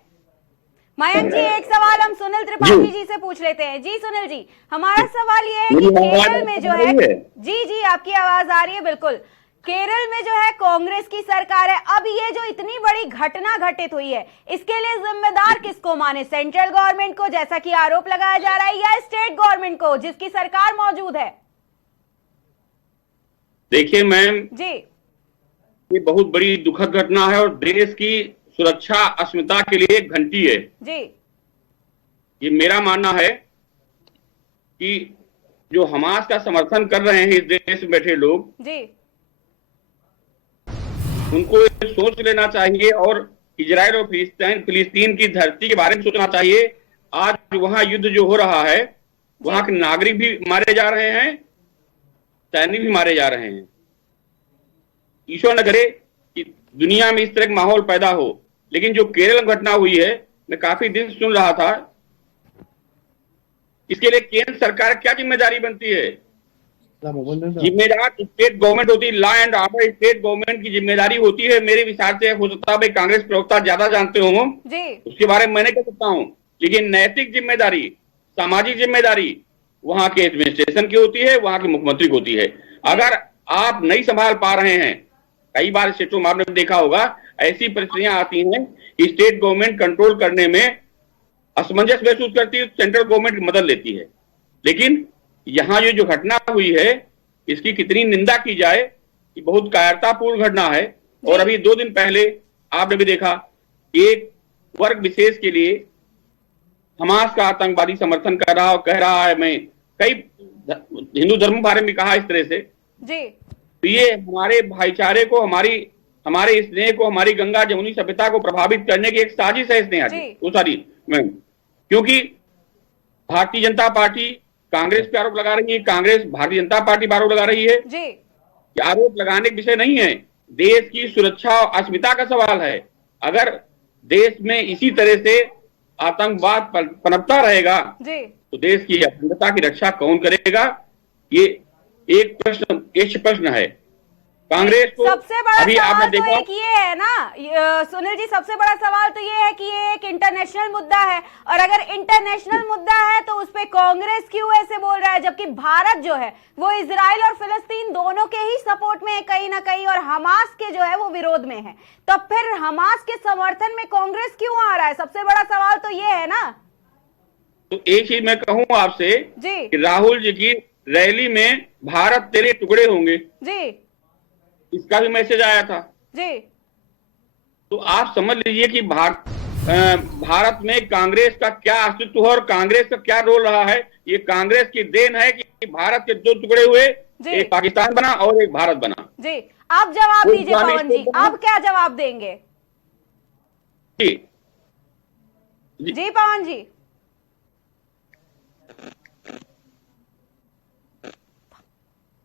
मयंक जी, एक सवाल हम सुनील त्रिपाठी जी से पूछ लेते हैं। जी सुनील जी, हमारा सवाल ये है कि केरल में जो है, जी आपकी आवाज आ रही है बिल्कुल, केरल में जो है कांग्रेस की सरकार है। अब ये जो इतनी बड़ी घटना घटित हुई है, इसके लिए जिम्मेदार किसको माने? सेंट्रल गवर्नमेंट को, जैसा कि आरोप लगाया जा रहा है, या स्टेट गवर्नमेंट को जिसकी सरकार मौजूद है? देखिए मैम जी, ये बहुत बड़ी दुखद घटना है और देश की सुरक्षा अस्मिता के लिए एक घंटी है जी। ये मेरा मानना है कि जो हमास का समर्थन कर रहे हैं इस देश में बैठे लोग जी, उनको सोच लेना चाहिए और इजराइल और फिलिस्तीन की धरती के बारे में सोचना चाहिए। आज वहां युद्ध जो हो रहा है, वहां के नागरिक भी मारे जा रहे हैं, सैनिक भी मारे जा रहे हैं। ईश्वर न करे कि दुनिया में इस तरह का माहौल पैदा हो। लेकिन जो केरल में घटना हुई है, मैं काफी दिन सुन रहा था, इसके लिए केंद्र सरकार क्या जिम्मेदारी बनती है? जिम्मेदार स्टेट गवर्नमेंट होती है, law and order state government की जिम्मेदारी होती है। मेरे विचार से हो सकता है कांग्रेस प्रवक्ता ज्यादा जानते हो, उसके बारे में मैंने कह सकता हूँ, लेकिन नैतिक जिम्मेदारी, सामाजिक जिम्मेदारी वहां के एडमिनिस्ट्रेशन की होती है, वहां के मुख्यमंत्री की होती है। अगर आप नहीं संभाल पा रहे हैं, कई बार स्टेटों में आपने देखा होगा ऐसी परिस्थितियां आती हैं कि स्टेट गवर्नमेंट कंट्रोल करने में असमंजस महसूस करती है, सेंट्रल गवर्नमेंट की मदद लेती है। लेकिन यहाँ ये जो घटना हुई है, इसकी कितनी निंदा की जाए, कि बहुत कायरतापूर्ण घटना है। और अभी 2 दिन पहले आपने भी देखा, एक वर्ग विशेष के लिए हमास का आतंकवादी समर्थन कर रहा और कह रहा है, मैं कई हिंदू धर्म के बारे में कहा इस तरह से जी। तो ये हमारे भाईचारे को, हमारे स्नेह को, हमारी गंगा जमुनी सभ्यता को प्रभावित करने की एक साजिश है स्नेहा जी, वो सारी में, क्योंकि भारतीय जनता पार्टी कांग्रेस पे आरोप लगा रही है, कांग्रेस भारतीय जनता पार्टी पर आरोप लगा रही है जी। आरोप लगाने का विषय नहीं है, देश की सुरक्षा और अस्मिता का सवाल है। अगर देश में इसी तरह से आतंकवाद पनपता रहेगा जी, तो देश की अखंडता की रक्षा कौन करेगा? ये एक प्रश्न है। कांग्रेस को सबसे बड़ा अभी सवाल आपने तो देखा, एक ये है ना सुनील जी, सबसे बड़ा सवाल तो ये है कि ये एक इंटरनेशनल मुद्दा है, और अगर इंटरनेशनल मुद्दा है तो उस पे कांग्रेस क्यों ऐसे बोल रहा है, जबकि भारत जो है वो इजराइल और फिलिस्तीन दोनों के ही सपोर्ट में है कहीं ना कहीं, और हमास के जो है वो विरोध में है। तो फिर हमास के समर्थन में कांग्रेस क्यों आ रहा है? सबसे बड़ा सवाल तो ये है ना। तो एक चीज मैं कहूँ आपसे जी कि राहुल जी की रैली में भारत तेरे टुकड़े होंगे जी इसका भी मैसेज आया था जी। तो आप समझ लीजिए कि भारत में कांग्रेस का क्या अस्तित्व है और कांग्रेस का क्या रोल रहा है। ये कांग्रेस की देन है कि भारत के दो टुकड़े हुए, एक पाकिस्तान बना और एक भारत बना। जी आप जवाब दीजिए पवन जी, आप क्या जवाब देंगे? जी जी पवन जी।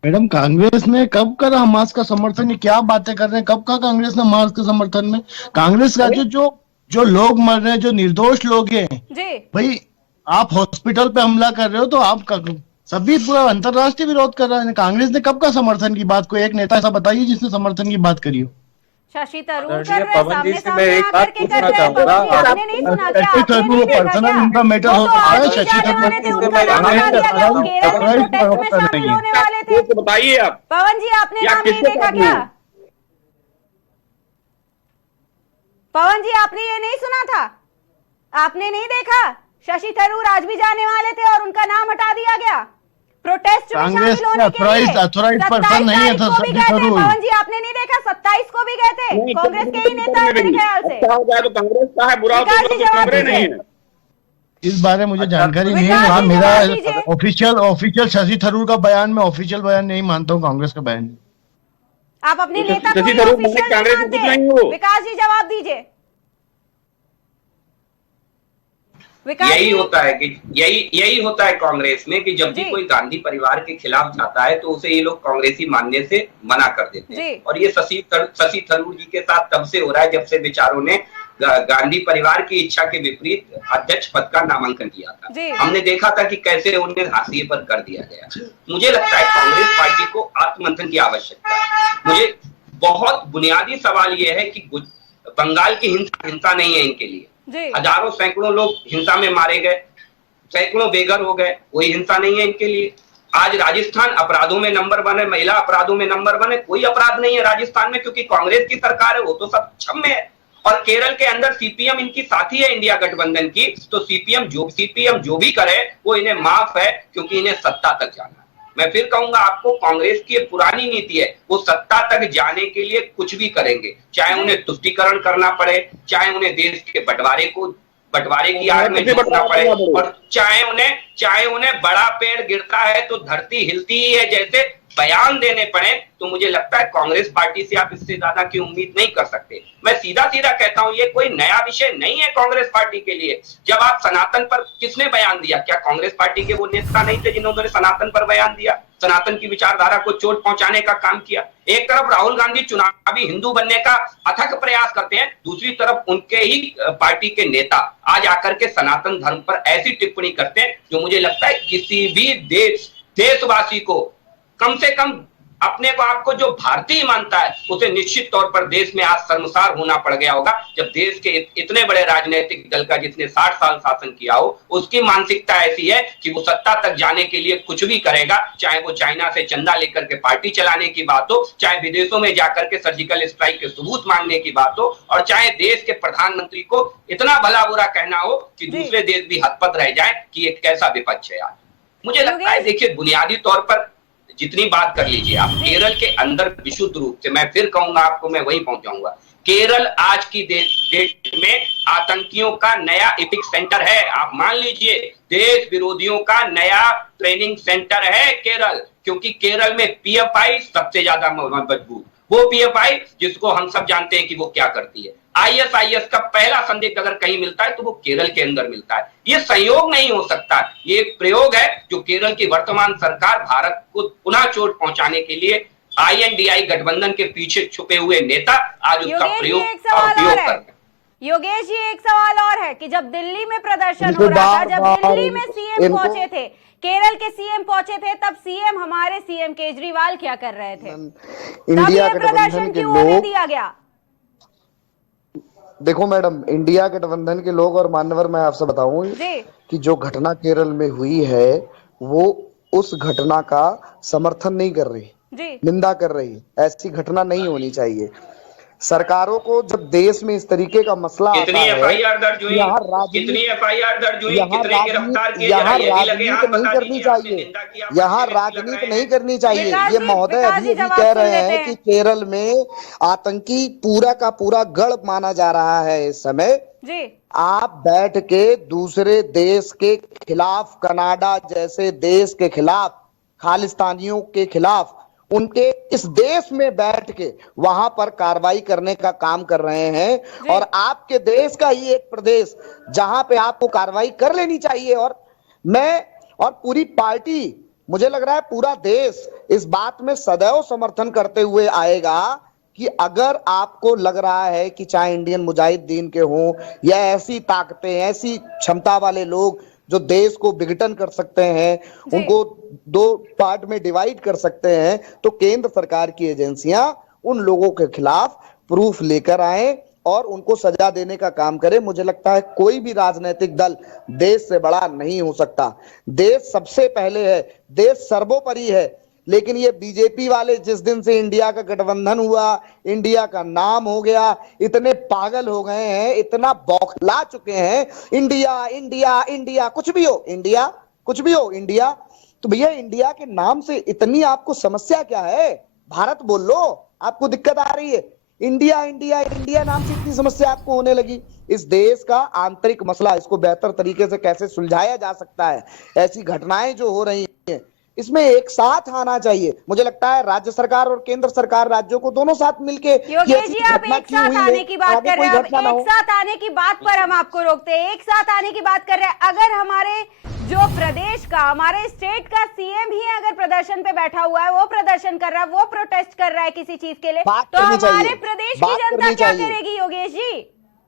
मैडम, कांग्रेस ने कब करा हमास का समर्थन? ये क्या बातें कर रहे हैं? कब का कांग्रेस ने हमास के समर्थन में? कांग्रेस का जो लोग मर रहे हैं, जो निर्दोष लोग हैं जी, भाई, आप हॉस्पिटल पे हमला कर रहे हो तो आप सभी पूरा अंतरराष्ट्रीय विरोध कर रहे हैं। कांग्रेस ने कब का समर्थन की बात? कोई एक नेता ऐसा बताइए जिसने समर्थन की बात करी हो। शशि थरूर कर रहे हैं, पवन जी सामने से मैं एक बात आकर के कर पूछना रहे हैं। चाहूंगा। पवन जी, आपने नहीं सुना क्या? शशि आपने थरूर नहीं देखा पर्सनल क्या? उनका मैटर वो हो तो सकता है। आर्मी शशि जाने थरूर वाले थे, उनका नाम हटा दिया गया। वो केरल में प्रोटेस्ट में शामिल होने वाले थे। तो बताइए आप, पवन जी आपने या नाम नहीं किसको देखा करनी क्या? है? पवन जी आपने ये नहीं सुना था? आपने नहीं देखा? शशि थरूर आज भी जाने वाले थे और उनका नाम हटा दिया गया प्रोटेस्ट में कांग्रेस शामिल होने के लिए। अथॉराइज पर्सन नहीं है 27 को भी शशि गए थे। थरूर। पवन जी आपने नहीं देखा? 27 को भी गए थे। कांग्रेस के ही नेता है मेरे ख्याल से। अच्छा हो जाए तो कांग्रेस का है, बुरा हो विकास जी तो जवाब कांग्रेस नहीं दीजिए। है। इस बारे में मुझे जानकारी नहीं है। विकास हाँ, जी मेरा जवाब दीजिए। ऑफिशियल शशि थरूर का बयान, मैं ऑफिशियल बयान नहीं मानता हूँ, कांग्रेस का बयान। आप अपने तो नेता को शशि ही थरूर ऑफिशियल नहीं कांग्रेस में कुछ मानते। नहीं हो। विकास जी जवाब दीजिए। विकास यही जी, होता है कि यही होता है कांग्रेस में कि जब भी जी। कोई गांधी परिवार के खिलाफ जाता है तो उसे ये लोग कांग्रेसी मानने से मना कर देते हैं। जी। और ये शशि थरूर जी के साथ तब से हो रहा है जब से बेचारों ने गांधी परिवार की इच्छा के विपरीत अध्यक्ष पद का नामांकन किया था। हमने देखा था कि कैसे उन्हें हाशिए पर कर दिया गया। मुझे लगता है कांग्रेस पार्टी को आत्ममंथन की आवश्यकता है। मुझे बहुत बुनियादी सवाल ये है कि बंगाल की हिंसा नहीं है इनके लिए। हजारों सैकड़ों लोग हिंसा में मारे गए, सैकड़ों बेघर हो गए, कोई हिंसा नहीं है इनके लिए। आज राजस्थान अपराधों में नंबर 1 है, महिला अपराधों में नंबर 1 है। कोई अपराध नहीं है राजस्थान में क्योंकि कांग्रेस की सरकार है, वो तो सब छम में है। और केरल के अंदर सीपीएम इनकी साथी है इंडिया गठबंधन की, तो सीपीएम जो भी करे वो इन्हें माफ है क्योंकि इन्हें सत्ता तक जाना है। मैं फिर कहूंगा आपको, कांग्रेस की पुरानी नीति है, वो सत्ता तक जाने के लिए कुछ भी करेंगे, चाहे उन्हें तुष्टीकरण करना पड़े, चाहे उन्हें देश के बंटवारे की आड़ में झुकना पड़े, और चाहे उन्हें बड़ा पेड़ गिरता है तो धरती हिलती ही है जैसे बयान देने पड़े। तो मुझे लगता है कांग्रेस पार्टी से आप इससे ज्यादा की उम्मीद नहीं कर सकते। मैं सीधा सीधा कहता हूं, ये कोई नया विषय नहीं है कांग्रेस पार्टी के लिए। जब आप सनातन पर किसने बयान दिया? क्या कांग्रेस पार्टी के वो नेता नहीं थे जिन्होंने सनातन पर बयान दिया, सनातन की विचारधारा को चोट पहुंचाने का काम किया? एक तरफ राहुल गांधी चुनावी हिंदू बनने का अथक प्रयास करते हैं, दूसरी तरफ उनके ही पार्टी के नेता आज आकर के सनातन धर्म पर ऐसी टिप्पणी करते हैं जो मुझे लगता है किसी भी देशवासी को, कम से कम अपने को आपको जो भारतीय मानता है, उसे निश्चित तौर पर देश में आज शर्मसार होना पड़ गया होगा जब देश के इतने बड़े राजनीतिक दल का जिसने 60 साल शासन किया हो, उसकी मानसिकता ऐसी है कि वो सत्ता तक जाने के लिए कुछ भी करेगा, चाहे वो चाइना से चंदा लेकर के पार्टी चलाने की बात हो, चाहे विदेशों में जाकर के सर्जिकल स्ट्राइक के सबूत मांगने की बात हो, और चाहे देश के प्रधानमंत्री को इतना भला बुरा कहना हो कि दूसरे देश भी हतपत रह जाए कि ये कैसा विपक्ष है। आज मुझे लगता है, देखिए, बुनियादी तौर पर जितनी बात कर लीजिए आप, केरल के अंदर विशुद्ध रूप से, मैं फिर कहूंगा आपको, मैं वहीं पहुंचाऊंगा, केरल आज की डेट में आतंकियों का नया एपिक सेंटर है। आप मान लीजिए, देश विरोधियों का नया ट्रेनिंग सेंटर है केरल, क्योंकि केरल में पीएफआई सबसे ज्यादा मजबूत, वो पीएफआई जिसको हम सब जानते हैं कि वो क्या करती है। आईएसआईएस का पहला संदिग्ध अगर कहीं मिलता है तो वो केरल के अंदर मिलता है। ये संयोग नहीं हो सकता, ये एक प्रयोग है जो केरल की वर्तमान सरकार भारत को पुनः चोट पहुंचाने के लिए INDI गठबंधन के पीछे छुपे हुए नेता आज उसका प्रयोग और उपयोग कर रहे हैं। योगेश जी, एक सवाल और है कि जब दिल्ली में प्रदर्शन हो रहा था, जब दिल्ली में सीएम पहुंचे थे, केरल के सीएम पहुंचे थे, तब सीएम हमारे सीएम केजरीवाल क्या कर रहे थे? इंडिया तब ये प्रदर्शन क्यों होने दिया गया? देखो मैडम, इंडिया गठबंधन के लोग और मान्यवर, मैं आपसे बताऊं कि जो घटना केरल में हुई है वो उस घटना का समर्थन नहीं कर रही, निंदा कर रही। ऐसी घटना नहीं होनी चाहिए। सरकारों को जब देश में इस तरीके का मसला आता है, एफआईआर दर्ज हुई, कितनी एफआईआर दर्ज हुई, कितने गिरफ्तार किए, यहाँ राजनीति नहीं करनी चाहिए, यहाँ राजनीति नहीं करनी चाहिए। ये महोदय अभी कह रहे हैं कि केरल में आतंकी पूरा का पूरा गढ़ माना जा रहा है इस समय। आप बैठ के दूसरे देश के खिलाफ, कनाडा जैसे देश के खिलाफ, खालिस्तानियों के खिलाफ, उनके इस देश में बैठ के वहां पर कार्रवाई करने का काम कर रहे हैं। और आपके देश का ही एक प्रदेश जहां पे आपको कार्रवाई कर लेनी चाहिए। और मैं और पूरी पार्टी, मुझे लग रहा है पूरा देश इस बात में सदैव समर्थन करते हुए आएगा कि अगर आपको लग रहा है कि चाहे इंडियन मुजाहिदीन के हों या ऐसी ताकतें, ऐसी क्षमता वाले लोग जो देश को विघटन कर सकते हैं, उनको दो पार्ट में डिवाइड कर सकते हैं, तो केंद्र सरकार की एजेंसियां उन लोगों के खिलाफ प्रूफ लेकर आए और उनको सजा देने का काम करे। मुझे लगता है कोई भी राजनीतिक दल देश से बड़ा नहीं हो सकता। देश सबसे पहले है, देश सर्वोपरि है। लेकिन ये बीजेपी वाले जिस दिन से इंडिया का गठबंधन हुआ, इंडिया का नाम हो गया, इतने पागल हो गए हैं, इतना बौखला चुके हैं, इंडिया इंडिया इंडिया, कुछ भी हो इंडिया, कुछ भी हो इंडिया। तो भैया इंडिया के नाम से इतनी आपको समस्या क्या है? भारत बोल लो, आपको दिक्कत आ रही है? इंडिया इंडिया इंडिया नाम से इतनी समस्या आपको होने लगी? इस देश का आंतरिक मसला, इसको बेहतर तरीके से कैसे सुलझाया जा सकता है? ऐसी घटनाएं जो हो रही हैं, इसमें एक साथ आना चाहिए। मुझे लगता है राज्य सरकार और केंद्र सरकार, राज्यों को दोनों साथ मिलके। योगेश जी, आप एक साथ आने की बात कर रहे हैं, एक साथ आने की बात पर हम आपको रोकते हैं। एक साथ आने की बात कर रहे हैं, अगर हमारे जो प्रदेश का, हमारे स्टेट का सीएम ही अगर प्रदर्शन पे बैठा हुआ है, वो प्रदर्शन कर रहा है, वो प्रोटेस्ट कर रहा है किसी चीज के लिए, तो हमारे प्रदेश की जनता क्या करेगी योगेश जी?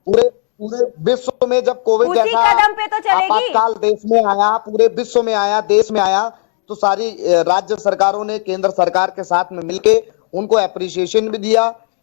पूरे विश्व में जब कोविड जैसा कदम पे तो चलेगी। आपातकाल देश में आया, पूरे विश्व में आया, देश में आया, तो सारी राज्य सरकारों ने केंद्र सरकार के साथ में मिलके उनको एप्रिसिएशन भी दिया।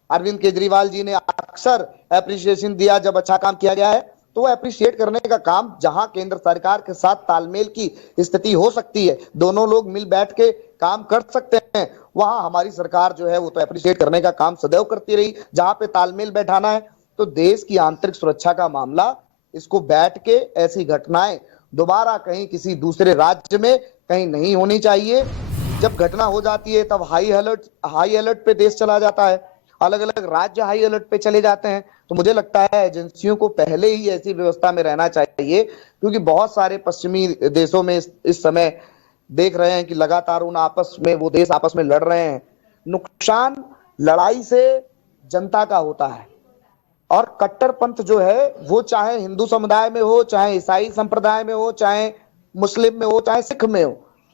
अरविंद केजरीवाल जी ने अक्सर एप्रिसिएशन दिया जब अच्छा काम किया गया है, तो वो एप्रिशिएट करने का काम, जहां केंद्र सरकार के साथ तालमेल की स्थिति हो सकती है, दोनों लोग मिल बैठ के काम कर सकते हैं, वहां हमारी सरकार जो है वो तो एप्रिशिएट करने का काम सदैव करती रही। जहां पे तालमेल बैठाना है, तो देश की आंतरिक सुरक्षा का मामला, इसको बैठ के ऐसी घटनाएं दोबारा कहीं किसी दूसरे राज्य में कहीं नहीं होनी चाहिए। जब घटना हो जाती है तब हाई अलर्ट पे देश चला जाता है, अलग अलग राज्य हाई अलर्ट पे चले जाते हैं। तो मुझे लगता है एजेंसियों को पहले ही ऐसी व्यवस्था में रहना चाहिए, क्योंकि बहुत सारे पश्चिमी देशों में इस समय देख रहे हैं कि लगातार वो देश आपस में लड़ रहे हैं। नुकसान लड़ाई से जनता का होता है, और कट्टरपंथ जो है वो चाहे हिंदू समुदाय में हो, चाहे ईसाई संप्रदाय में हो, चाहे मुस्लिम में हो, चाहे सिख में हो,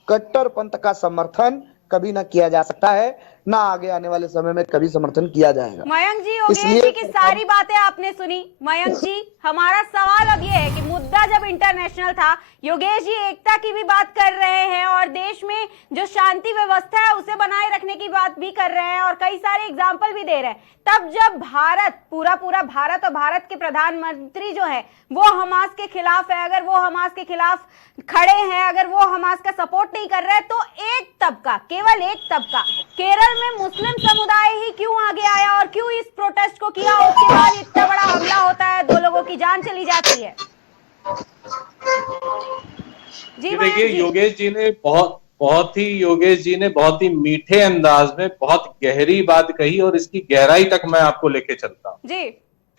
कट्टरपंथ का समर्थन कभी ना किया जा सकता है, ना आगे आने वाले समय में कभी समर्थन किया जाएगा। मयंक जी, योगेश जी की सारी बातें आपने सुनी। मयंक जी, हमारा सवाल अब ये है कि मुद्दा जब इंटरनेशनल था, योगेश जी एकता की भी बात कर रहे हैं और देश में जो शांति व्यवस्था है उसे बनाए रखने की बात भी कर रहे हैं और कई सारे एग्जाम्पल भी दे रहे हैं। तब जब भारत, पूरा भारत और भारत के प्रधानमंत्री जो है वो हमास के खिलाफ है, अगर वो हमास के खिलाफ खड़े हैं, अगर वो हमास का सपोर्ट नहीं कर रहे हैं, तो एक तबका, केवल एक तबका, केरल में मुस्लिम समुदाय ही क्यों आगे आया और क्यों इस प्रोटेस्ट को किया? उसके बाद इतना बड़ा हमला होता है, 2 लोगों की जान चली जाती है। जी देखिए, योगेश जी ने बहुत ही मीठे अंदाज में बहुत गहरी बात कही और इसकी गहराई तक मैं आपको लेके चलता हूँ जी।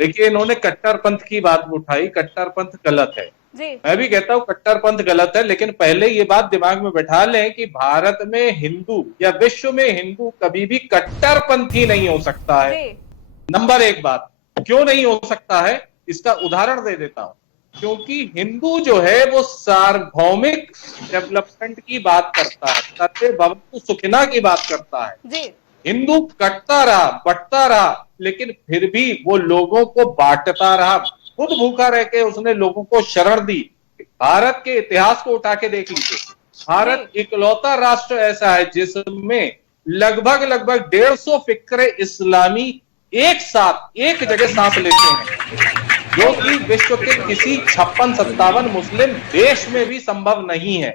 देखिए, इन्होंने कट्टरपंथ की बात उठाई। कट्टरपंथ गलत है, मैं भी कहता हूं कट्टरपंथ गलत है, लेकिन पहले ये बात दिमाग में बैठा लें कि भारत में हिंदू या विश्व में हिंदू कभी भी कट्टरपंथी नहीं हो सकता है। नंबर एक बात, क्यों नहीं हो सकता है इसका उदाहरण दे देता हूं। क्योंकि हिंदू जो है वो सार्वभौमिक डेवलपमेंट की बात करता है, सर्वे भवतु सुखिना की बात करता है। हिंदू कटता रहा, बंटता रहा, लेकिन फिर भी वो लोगों को बांटता रहा, खुद भूखा रह के उसने लोगों को शरण दी। भारत के इतिहास को उठा के देख लीजिए, भारत इकलौता राष्ट्र ऐसा है जिसमें लगभग 150 फिक्रे इस्लामी एक साथ एक जगह सांस लेते हैं, जो कि विश्व के किसी 56-57 मुस्लिम देश में भी संभव नहीं है।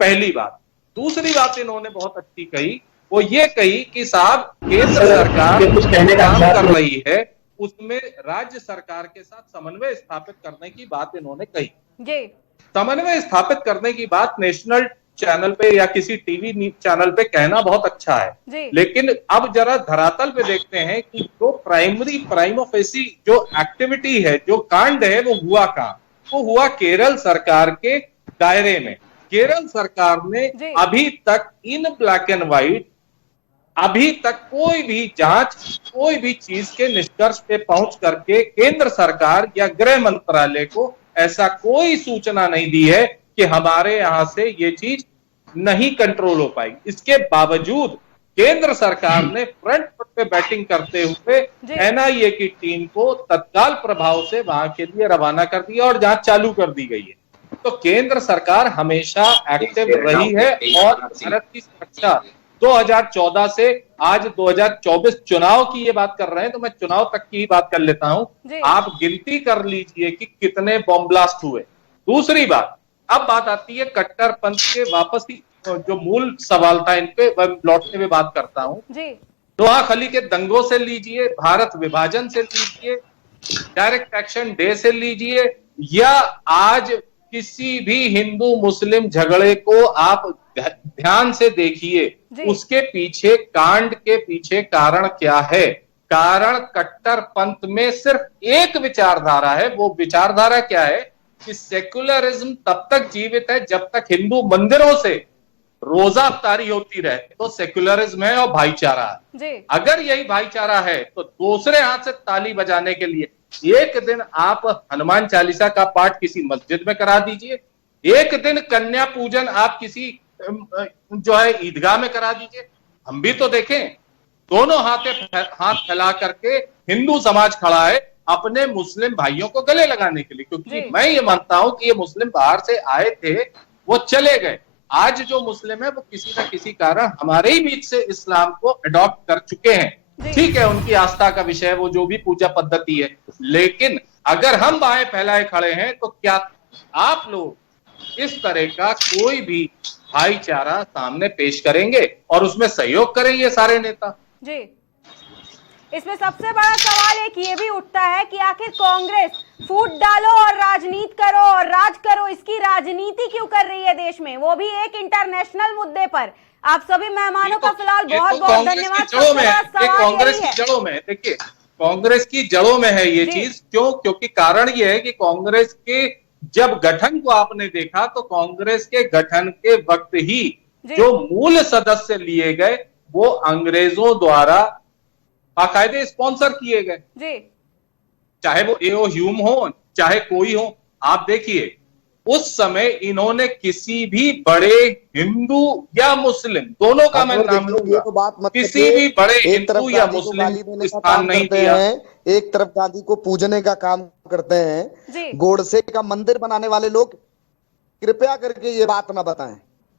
पहली बात। दूसरी बात इन्होंने बहुत अच्छी कही, वो ये कही कि साहब केंद्र सरकार काम कर रही है, उसमें राज्य सरकार के साथ समन्वय स्थापित करने की बात इन्होंने कही। समन्वय स्थापित करने की बात नेशनल चैनल पे या किसी टीवी चैनल पे कहना बहुत अच्छा है, लेकिन अब जरा धरातल पे देखते हैं कि जो प्राइमो फेसी जो एक्टिविटी है, जो कांड है, वो हुआ कहां? वो हुआ केरल सरकार के दायरे में। केरल सरकार ने अभी तक इन ब्लैक एंड व्हाइट अभी तक कोई भी जांच, कोई भी चीज के निष्कर्ष पे पहुंच करके केंद्र सरकार या गृह मंत्रालय को ऐसा कोई सूचना नहीं दी है कि हमारे यहां से ये चीज नहीं कंट्रोल हो पाएगी। इसके बावजूद केंद्र सरकार ने फ्रंट फुट पे बैटिंग करते हुए एनआईए की टीम को तत्काल प्रभाव से वहां के लिए रवाना कर दिया और जांच चालू कर दी गई है। तो केंद्र सरकार हमेशा एक्टिव रही है और भारत की सुरक्षा 2014 से आज 2024 चुनाव की ये बात कर रहे हैं, तो मैं चुनाव तक की ही बात कर लेता हूं। आप गिनती कर लीजिए कि कितने बॉम्ब ब्लास्ट हुए। दूसरी बात, अब बात आती है कट्टरपंथ के वापस ही जो मूल सवाल था, इन पे लौटते हुए बात करता हूं। नोआखली के दंगों से लीजिए, भारत विभाजन से लीजिए, डायरेक्ट एक्शन डे से लीजिए, या आज किसी भी हिंदू मुस्लिम झगड़े को आप ध्यान से देखिए, उसके पीछे कांड के पीछे कारण क्या है? कारण कट्टरपंथ में सिर्फ एक विचारधारा है। वो विचारधारा क्या है कि सेकुलरिज्म तब तक जीवित है जब तक हिंदू मंदिरों से रोजा अफ्तारी होती रहे, तो सेकुलरिज्म है और भाईचारा है। अगर यही भाईचारा है तो दूसरे हाथ से ताली बजाने के लिए एक दिन आप हनुमान चालीसा का पाठ किसी मस्जिद में करा दीजिए, एक दिन कन्या पूजन आप किसी जो है ईदगाह में करा दीजिए। हम भी तो देखें, दोनों हाथ फैला करके हिंदू समाज खड़ा है अपने मुस्लिम भाइयों को गले लगाने के लिए, क्योंकि मैं ये मानता हूं कि ये मुस्लिम बाहर से आए थे, वो चले गए। आज जो मुस्लिम है वो किसी न किसी कारण हमारे ही बीच से इस्लाम को अडॉप्ट कर चुके हैं। ठीक है, उनकी आस्था का विषय, वो जो भी पूजा पद्धति है, लेकिन अगर हम बाएं फैलाए खड़े हैं तो क्या आप लोग इस तरह का कोई भी भाईचारा सामने पेश करेंगे और उसमें सहयोग करेंगे सारे नेता? जी, इसमें सबसे बड़ा सवाल एक ये भी उठता है कि आखिर कांग्रेस फूट डालो और राजनीति करो और राज करो, इसकी राजनीति क्यों कर रही है देश में, वो भी एक इंटरनेशनल मुद्दे पर। आप सभी मेहमानों का फिलहाल बहुत बहुत धन्यवाद। कांग्रेस की जड़ों में, देखिए कांग्रेस की जड़ों में है ये चीज। क्यों? क्योंकि कारण ये है कि कांग्रेस के जब गठन को आपने देखा तो कांग्रेस के गठन के वक्त ही जो मूल सदस्य लिए गए वो अंग्रेजों द्वारा बाकायदे स्पॉन्सर किए गए, चाहे वो एओ ह्यूम हो चाहे कोई हो। आप देखिए उस समय इन्होंने किसी भी बड़े हिंदू या मुस्लिम, दोनों का मैं नाम लूंगा, तो किसी भी बड़े हिंदू या मुस्लिम को स्थान नहीं दिया। एक तरफ गांधी को पूजने का काम करते हैं, गोडसे का मंदिर बनाने वाले लोग कृपया करके ये बात ना बताएं।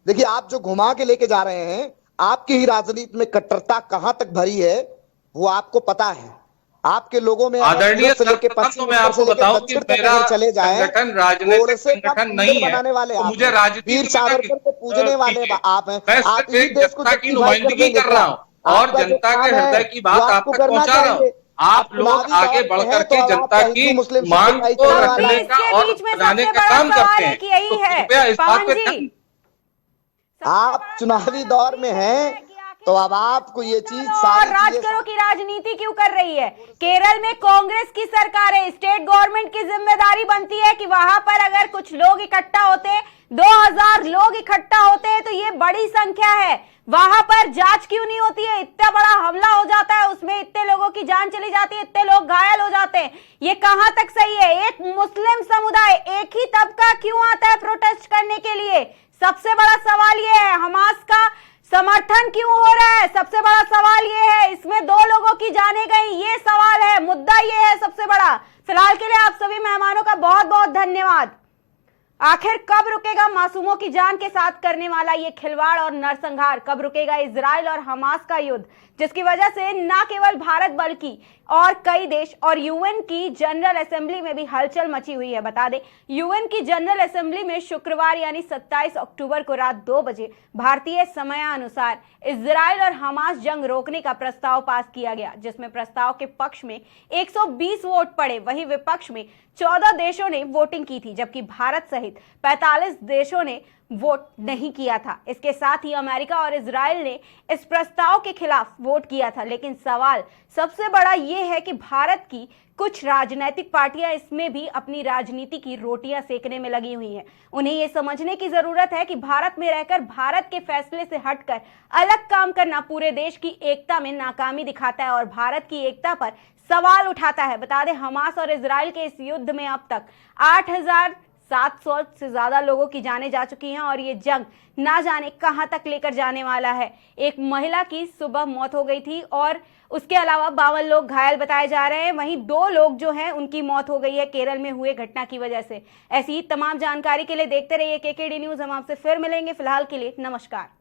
देखिए, आप जो घुमा के लेके जा रहे हैं, आपकी ही राजनीति में कट्टरता कहां तक भरी है वो आपको पता है। आपके लोगों में आदरणीय सर, तो मैं आपको बताऊं कि मेरा चले जाए संगठन राजनीतिक संगठन नहीं है, तो मुझे राजनीति वीर सावरकर को पूजने वाले आप हैं। मैं सिर्फ एक जनता की नुमाइंदगी कर रहा हूँ और जनता के हृदय की बात आप तक पहुंचा रहा हूँ। आप लोग आगे बढ़कर के जनता की मांग को रखने का और बनाने का काम करते हैं, तो कृपया इस बात पे आप चुनावी दौर में हैं, तो अब आपको ये चीज और राज करो की राजनीति क्यों कर रही है? केरल में कांग्रेस की सरकार है, स्टेट गवर्नमेंट की जिम्मेदारी बनती है कि वहां पर अगर कुछ लोग इकट्ठा होते, 2000 लोग इकट्ठा होते हैं तो ये बड़ी संख्या है, वहां पर जांच क्यों नहीं होती है? इतना बड़ा हमला हो जाता है, उसमें इतने लोगों की जान चली जाती है, इतने लोग घायल हो जाते हैं, ये कहां तक सही है? एक मुस्लिम समुदाय, एक ही तबका क्यों आता है प्रोटेस्ट करने के लिए? सबसे बड़ा सवाल ये है, हमास का समर्थन क्यों हो रहा है? सबसे बड़ा सवाल ये है, इसमें 2 लोगों की जानें गई, ये सवाल है, मुद्दा ये है सबसे बड़ा। फिलहाल के लिए आप सभी मेहमानों का बहुत बहुत धन्यवाद। आखिर कब रुकेगा मासूमों की जान के साथ करने वाला ये खिलवाड़ और नरसंहार? कब रुकेगा इजराइल और हमास का युद्ध, जिसकी वजह से न केवल भारत बल्कि और कई देश और यूएन की जनरल असेंबली में भी हलचल मची हुई है। बता दें, यूएन की जनरल असेंबली में शुक्रवार यानी 27 अक्टूबर को रात 2 बजे भारतीय समयानुसार इजराइल और हमास जंग रोकने का प्रस्ताव पास किया गया, जिसमें प्रस्ताव के पक्ष में 120 वोट पड़े, वहीं विपक्ष में 14 देशों ने वोटिंग की थी, जबकि भारत सहित 45 देशों ने वोट नहीं किया था। इसके साथ ही अमेरिका और इजराइल ने इस प्रस्ताव के खिलाफ वोट किया था। लेकिन सवाल सबसे बड़ा ये है कि भारत की कुछ राजनीतिक पार्टियां इसमें भी अपनी राजनीति की रोटियां सेकने में लगी हुई हैं। उन्हें ये समझने की जरूरत है कि भारत में रहकर भारत के फैसले से हटकर अलग काम करना पूरे देश की एकता में नाकामी दिखाता है और भारत की एकता पर सवाल उठाता है। बता दें, हमास और इजराइल के इस युद्ध में अब तक 8700 से ज्यादा लोगों की जानें जा चुकी हैं और ये जंग ना जाने कहां तक लेकर जाने वाला है। एक महिला की सुबह मौत हो गई थी और उसके अलावा 52 लोग घायल बताए जा रहे हैं। वहीं 2 लोग जो हैं उनकी मौत हो गई है केरल में हुए घटना की वजह से। ऐसी ही तमाम जानकारी के लिए देखते रहिए केकेडी न्यूज। हम आपसे फिर मिलेंगे। फिलहाल के लिए नमस्कार।